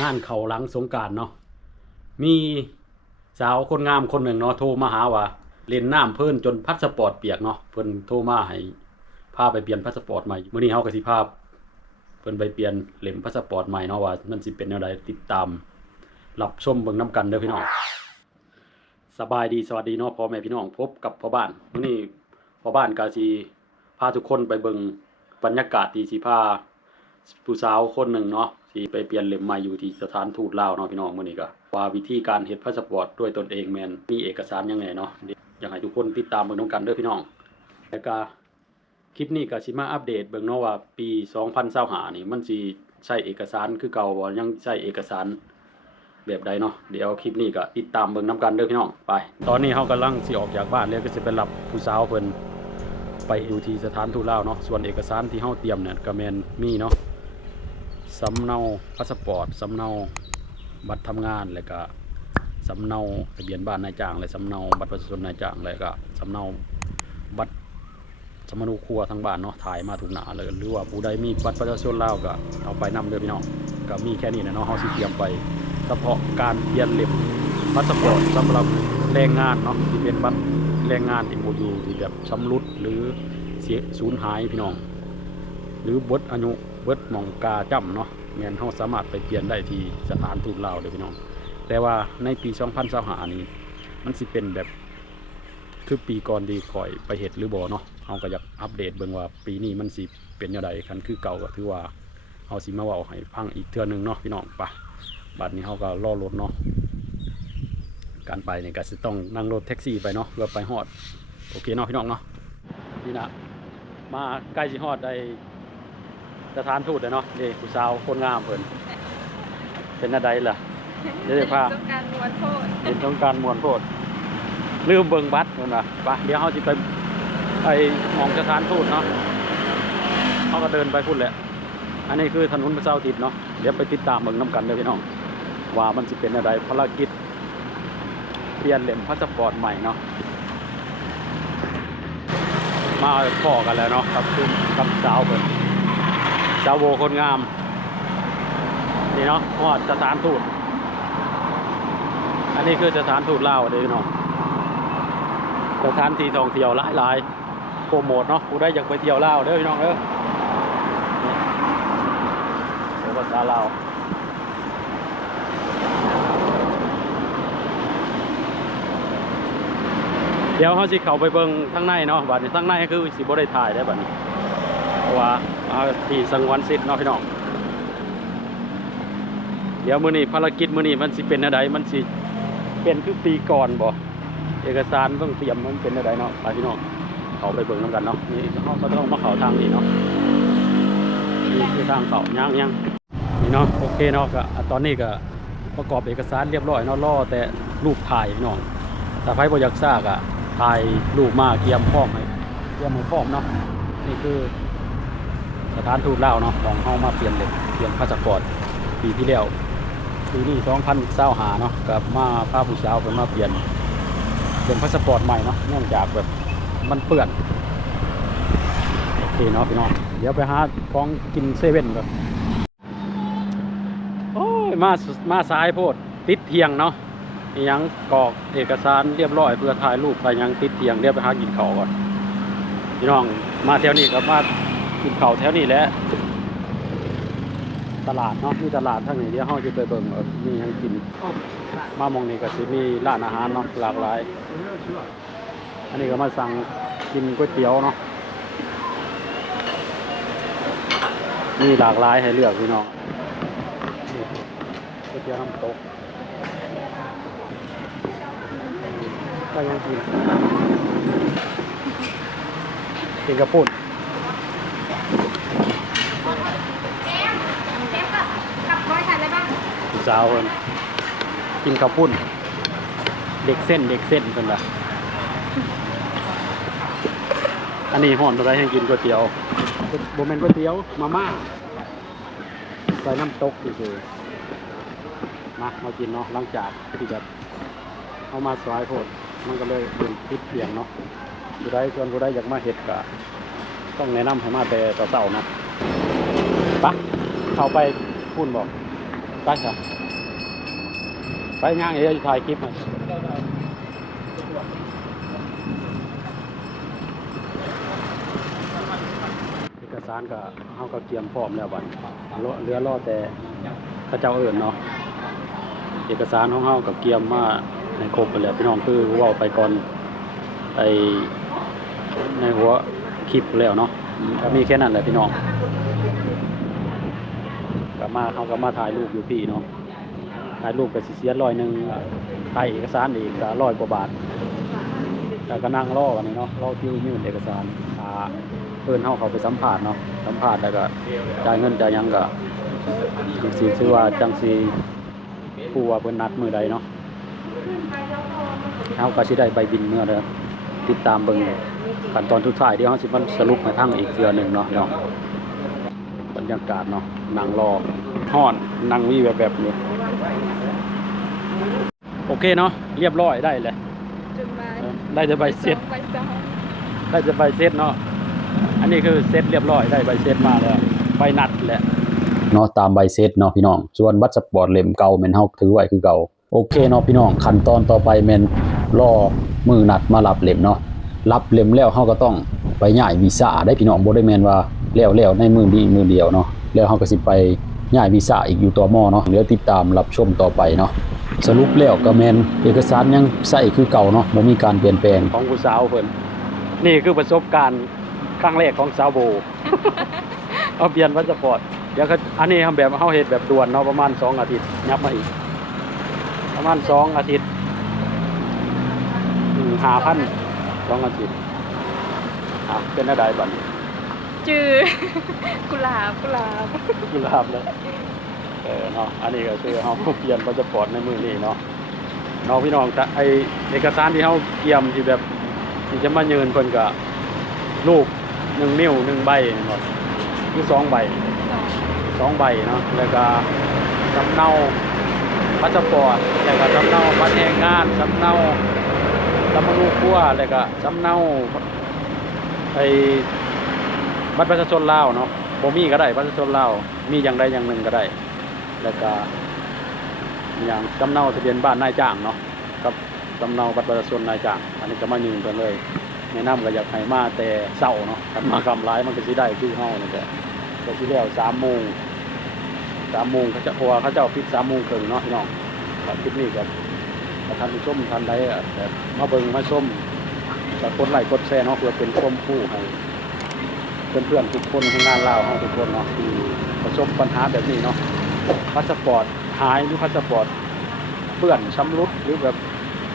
งานเขาหลังสงกรานต์เนาะมีสาวคนงามคนหนึ่งเนาะโทรมาหาว่าเล่นน้ำเพิ่นจนพาสปอร์ตเปียกเนาะเพิ่นโทรมาให้พาไปเปลี่ยนพาสปอร์ตใหม่มื้อนี้เฮาก็สิพาเพิ่นไปเปลี่ยนเล่มพาสปอร์ตใหม่เนาะว่ามันสิเป็นแนวใดติดตามรับชมเบิ่งนํกันเด้อพี่น้องสบายดีสวัสดีเนาะพ่อแม่พี่น้องพบกับพ่อบ้านมื้อนี้พ่อบ้านก็สิพาทุกคนไปเบิ่งบรรยากาศที่สิพาผู้สาวคนหนึ่งเนาะที่ไปเปลี่ยนเล่มใหม่อยู่ที่สถานทูตลาวเนาะพี่น้องมื้อนี้ก็ว่าวิธีการเฮ็ดพาสปอร์ตด้วยตนเองแม่นมีเอกสารยังไงเนาะอยากให้ทุกคนติดตามเบิ่งนํกันเด้อพี่น้องแล้วก็คลิปนี้ก็สิมาอัปเดตเบิ่งเนาะว่าปี2025นี่มันสิใช้เอกสารคือเก่าบ่ยังใช้เอกสารแบบใดเนาะเดี๋ยวคลิปนี้ก็ติดตามเบิ่งนํกันเด้อพี่น้องไปตอนนี้เฮากำลังสิออกจากบ้านแล้วก็สิไปรับผู้สาวเพิ่นไปอยู่ที่สถานทูตลาวเนาะส่วนเอกสารที่เฮาเตรียมเนี่ยก็แม่นมีเนาะสำเนาพาสปอร์ตสำเนาบัตรทำงานแล้วก็สำเนาทะเบียนบ้านนายจ้างและสำเนาบัตรประชาชนนายจ้างแล้วก็สำเนาบัตรสมนุครัวทั้งบ้านเนาะถ่ายมาถูกหน้าเลยหรือว่าผู้ใดมีบัตรประชาชนลาวก็เอาไปนำเด้อพี่น้องก็มีแค่นี้นะเนาะเฮาสิเตรียมไปเฉพาะการเปลี่ยนเล่มพาสปอร์ตสำหรับแรงงานเนาะที่เป็นบัตรแรงงานที่บ่อยู่ที่แบบชำรุดหรือเสียสูญหายพี่น้องหรือเบิดอายุเบิดหม่องกาจ้ำเนาะแม่นเฮาสามารถไปเปลี่ยนได้ที่สถานทูตลาวเด้อพี่น้องแต่ว่าในปี2025นี้มันสิเป็นแบบคือปีก่อนที่ข่อยไปเฮ็ดหรือบ่เนาะเฮาก็อยากอัปเดตเบิ่งว่าปีนี้มันสิเป็นแนวใดคันคือเก่าก็ถือว่าเฮาสิมาเว้าให้ฟังอีกเทื่อนึงเนาะพี่น้องไปบัดนี้เฮาก็รอรถเนาะการไปเนี่ยก็สิต้องนั่งรถแท็กซี่ไปเนาะเพื่อไปฮอดโอเคเนาะพี่น้องเนาะนี่นะมาใกล้สิฮอดได้สถานทูตแล้วเนาะนี่ผู้สาวคนงามเพิ่นเป็นอะไรล่ะเดี๋ยวจะพา ต้องการมวลโทษ เป็นต้องการมวลโทษลืมเบิ่งบัตรเพิ่นว่าไปเดี๋ยวเฮาสิไปมองสถานทูตเนาะเฮาก็เดินไปพุ่นแหละอันนี้คือถนนพระเจ้าทิศเนาะเดี๋ยวไปติดตามเบิ่งนํกันเด้อพี่น้องว่ามันสิเป็นอะไรภารกิจเปลี่ยนเล่มพาสปอร์ตใหม่เนาะมาพอกันแล้วเนาะครับคือกับสาวเพิ่นสาวโบคนงามนี่เนาะฮอดสถานทูตอันนี้คือสถานทูตลาวเด้อพี่น้องสถานที่ท่องเที่ยวหลายๆโปรโมทเนาะผู้ใดอยากไปเที่ยวลาวเด้อพี่น้องเด้อนี่ภาษาลาวเดี๋ยวเขาสิเข้าไปเบิ่งข้างในเนาะบัดนี้ข้างในคือสิบ่ได้ถ่ายได้บัดนี้เพราะว่าที่สังวรสิทธิ์เนาะพี่น้องเดี๋ยวมื้อนี้ภารกิจมื้อนี้มันสิเป็นอะไรมันสิเป็นคือปีก่อนบ่เอกสารต้องเตรียมมันเป็นอะไรเนาะไปพี่น้องเข้าไปเบิ่งนํกันเนาะนี่เขาก็ต้องมาเข้าทางนี้เนาะนี่คือทางเข้ายังนี่เนาะโอเคเนาะก็ตอนนี้ก็ประกอบเอกสารเรียบร้อยเนาะรอแต่รูปถ่ายพี่น้องถ้าใครบ่อยากทราบอ่ะถ่ายรูปมาเตรียมพร้อมให้พร้อมเนาะนี่คือสถานทูตลาวเนาะของเฮามาเปลี่ยนเล่มเปลี่ยนพาสปอร์ตปีที่แล้วปีนี้2025เนาะกับมาพาผู้สาวเพิ่นมาเปลี่ยนพาสปอร์ตใหม่เนาะเนื่องจากแบบมันเปื้อนโอเคเนาะพี่น้องเดี๋ยวไปหาของกินเซเว่นก่อนโอ้ยมาสายโพดติดเที่ยงเนาะยังกรอกเอกสารเรียบร้อยเพื่อถ่ายรูปไปยังติดเที่ยงเดี๋ยวไปหากินข้าวก่อนพี่น้องมาแถวนี้ก็มากินข้าวแถวนี้แหละตลาดเนาะมีตลาดทั้งนี้เดี๋ยวเฮาจะไปเบิ่งมีหยังกินมามองนี่ก็สิมีร้านอาหารเนาะหลากหลายอันนี้ก็มาสั่งกินก๋วยเตี๋ยวเนาะมีหลากหลายให้เลือกพี่น้องก๋วยเตี๋ยวน้ำตกก็ยังกินกระปุ่นกับร้อยฉันเลยบ้าง สาวคนกินข้าวปุ้นเด็กเส้นเป็นละอันนี้ห่อนอะไรให้กินก๋วยเตี๋ยวโบเมนก๋วยเตี๋ยวมาม่าใส่น้ำตกคือมากินเนาะหลังจากที่แบบเอามาสายโพดมันก็เลยเป็นติดเปลี่ยนเนาะผู้ใดส่วนผู้ใดอยากมาเห็ดก็ต้องแนะนำให้มาแต่เต่าเนาะปะเข้าไปพูนบอก ไปซะไปย่างเดี๋ยวจะถ่ายคลิปให้เอกสารก็เฮาก็เตรียมพร้อมแล้วบัดเหลือรอแต่เขาเจ้าเอิ้นเนาะเอกสารของเฮาก็เตรียมมาให้ครบไปแล้วพี่น้องคือเว้าไปก่อนไอ้ในหัวคลิปแล้วเนาะก็มีแค่นั้นแหละพี่น้องก็มาเฮาก็มาถ่ายรูปอยู่พี่เนาะถ่ายรูปก็สิเสีย100ถ่ายเอกสารอีกก็100กว่าบาทแล้วก็นั่งรอกันนี่เนาะรอคิวยื่นเอกสารเพิ่นเฮาเข้าไปสัมภาษณ์เนาะสัมภาษณ์แล้วก็จ่ายเงินจ่ายหยังก็จังสิชื่อว่าจังสิผู้ว่าเพิ่นนัดมื้อใดเนาะเฮาก็สิได้ใบบินเมื่อเด้อติดตามเบิ่งขั้นตอนสุดท้ายเดี๋ยวเฮาสิมาสรุปให้ทั้งอีกเทื่อหนึงเนาะบรรยากาศเนาะนั่งรอฮ้อนนั่งมีแบบอยู่โอเคเนาะเรียบร้อยได้เลย จนมา ได้จะใบเสร็จ ไปซ้อม ได้จะใบเสร็จเนาะอันนี้คือเสร็จเรียบร้อยได้ใบเสร็จมาแล้วใบนัดแหละเนาะตามใบเสร็จเนาะพี่น้องส่วนบัตรสปอร์ตเล่มเก่าแม่นเฮาถือไว้คือเก่าโอเคเนาะพี่น้องขั้นตอนต่อไปแม่นรอมือนัดมารับเล่มเนาะรับเล่มแล้วเฮาก็ต้องไปย้ายวีซ่าได้พี่น้องบ่ได้แม่นว่าแล้วในมือนี้มือเดียวเนาะแล้วเฮาก็สิไปย้ายวีซ่าอีกอยู่ตม.เนาะเดี๋ยวติดตามรับชมต่อไปเนาะสรุปแล้วก็แม่นเอกสารยังใช้คือเก่าเนาะบ่มีการเปลี่ยนแปลงของผู้สาวเพิ่นนี่คือประสบการณ์ครั้งแรกของสาวโบ เอาเปลี่ยนพาสปอร์ตเดี๋ยวอันนี้ทำแบบเฮาเฮ็ดแบบด่วนเนาะประมาณ2อาทิตย์ยับมาอีกประมาณ2อาทิตย์5,000 2อาทิตย์เป็นอะไรบัดนี้ จือ กุหลาบ กุหลาบเลยเนาะอันนี้ก็คือเฮาเปลี่ยนพาสปอร์ตในมื้อนี้เนาะน้องพี่น้องแต่ไอเอกสารที่เฮาเตรียมที่แบบที่จะมายืนเพิ่นก็รูป1นิ้ว1ใบเนาะคือ2ใบ2ใบเนาะแล้วก็สำเนาพาสปอร์ตแล้วก็สำเนาบัตรแรงงานสำเนาสำเนาครัวแล้วก็สำเนาไอบัตรประชาชนลาวเนาะบ่มีก็ได้บัตรประชาชนลาวมีอย่างใดอย่างหนึ่งก็ได้แล้วก็อย่างสำเนาทะเบียนบ้านนายจ้างเนาะกับสำเนาบัตรประชาชนนายจ้างอันนี้ก็มายืนกันเลยแนะนำก็อยากให้มาแต่เช้าเนาะคันมากำไรมันก็สิได้คือเฮานั่นแหละก็สิแล้ว3 โมงเขาจะเพราะว่าเขาเจ้าปิด3 โมงครึ่งเนาะพี่น้องคลิปนี้ก็ท่านผู้ชมท่านใดแบบมาเบิ่งมาชมก็กดไลค์กดแชร์เนาะเพื่อเป็นความรู้ให้เพื่อนๆทุกคนที่งานลาวเฮาทุกคนเนาะที่ประสบปัญหาแบบนี้เนาะพาสปอร์ตหายหรือพาสปอร์ตเปื้อนชำรุดหรือแบบ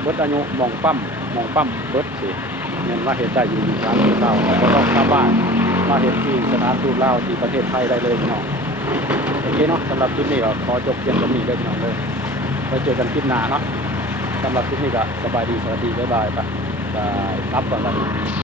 เบิดอายุมองปั๊มเบิดสิเงินมาเฮ็ดได้อยู่ที่สถานทูตลาวก็ต้องกลับบ้านมาเฮ็ดที่สถานทูตลาวที่ประเทศไทยได้เลยพี่น้องโอเคเนาะสำหรับคลิปนี้ก็ขอจบเพียงเท่านี้เด้อพี่น้องเด้อไว้เจอกันคลิปหน้าเนาะสำหรับคลิปนี้ก็สบายดีสวัสดีบ๊ายบายครับรับก่อน